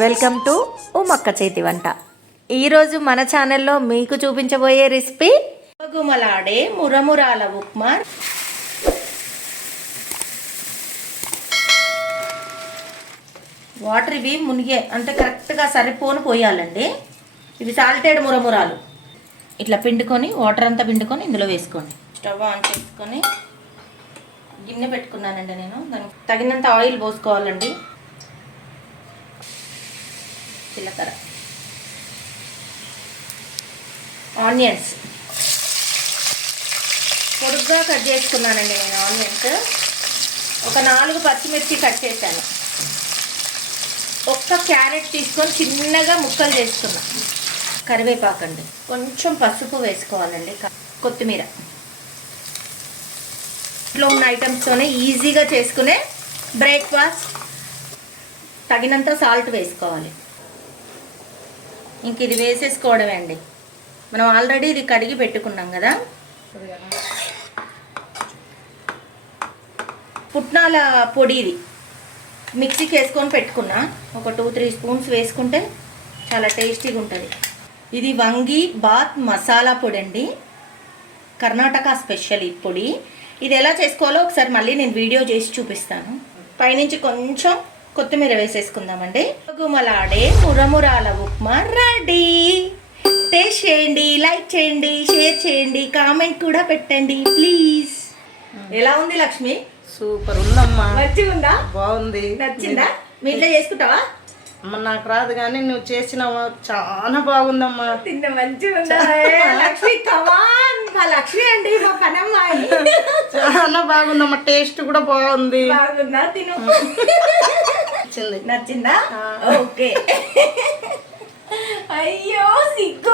Welcome to ఉమక్క చేతి వంట. ఈరోజు మన ఛానల్లో మీకు చూపించబోయే రెసిపీ గుమలాడే మురమురాల ఉప్మా. వాటర్ ఇవి మునిగే అంటే కరెక్ట్గా సరిపోను పోయాలండి. ఇవి సాల్టెడ్ మురమురాలు. ఇట్లా పిండుకొని వాటర్ అంతా పిండుకొని ఇందులో వేసుకోండి. స్టవ్ ఆన్ చేసుకొని గిన్నె పెట్టుకున్నానండి నేను. దానికి తగినంత ఆయిల్ పోసుకోవాలండి. జీలకర్ర, ఆనియన్స్ పొడుగ్గా కట్ చేసుకున్నానండి నేను. ఆనియన్స్ ఒక 4 పచ్చిమిర్చి కట్ చేశాను. ఒక్క క్యారెట్ తీసుకొని చిన్నగా ముక్కలు చేసుకున్నా. కరివేపాకండి, కొంచెం పసుపు వేసుకోవాలండి, కొత్తిమీర. ఇంట్లో ఉన్న ఐటమ్స్తోనే ఈజీగా చేసుకునే బ్రేక్ఫాస్ట్. తగినంత సాల్ట్ వేసుకోవాలి. ఇంక ఇది వేసేసుకోవడమే అండి. మనం ఆల్రెడీ ఇది కడిగి పెట్టుకున్నాం కదా. పుట్నాల పొడి ఇది మిక్సీకి వేసుకొని పెట్టుకున్నా. ఒక 2-3 స్పూన్స్ వేసుకుంటే చాలా టేస్టీగా ఉంటుంది. ఇది వంగి బాత్ మసాలా పొడి అండి, కర్ణాటక స్పెషల్ ఈ పొడి. ఇది ఎలా చేసుకోవాలో ఒకసారి మళ్ళీ నేను వీడియో చేసి చూపిస్తాను. పైనుంచి కొంచెం కొత్తిమీర వేసేసుకుందామండి. గుమలాడే మురమురాల ఉప్మా రెడీ. టేస్ట్ చేయండి, లైక్ చేయండి, షేర్ చేయండి, కామెంట్ కూడా పెట్టండి ప్లీజ్. ఎలా ఉంది లక్ష్మి? సూపర్ ఉందమ్మా. మంచిగా ఉందా? బాగుంది. నచ్చిందా? మీ ఇంట్లో చేసుకుంటావా? అమ్మ నాకు రాదు కానీ నువ్వు చేసినావా, చాలా బాగుందమ్మా. తిన్న మంచిగా ఉందా? లక్ష్మి కమాన్, మా లక్ష్మి అండి, మా పనమ్మాయి. చాలా బాగుందమ్మా, టేస్ట్ కూడా బాగుంది. బాగుందా? తిను. నచ్చిందా? ఓకే. అయ్యో సిగ్గు.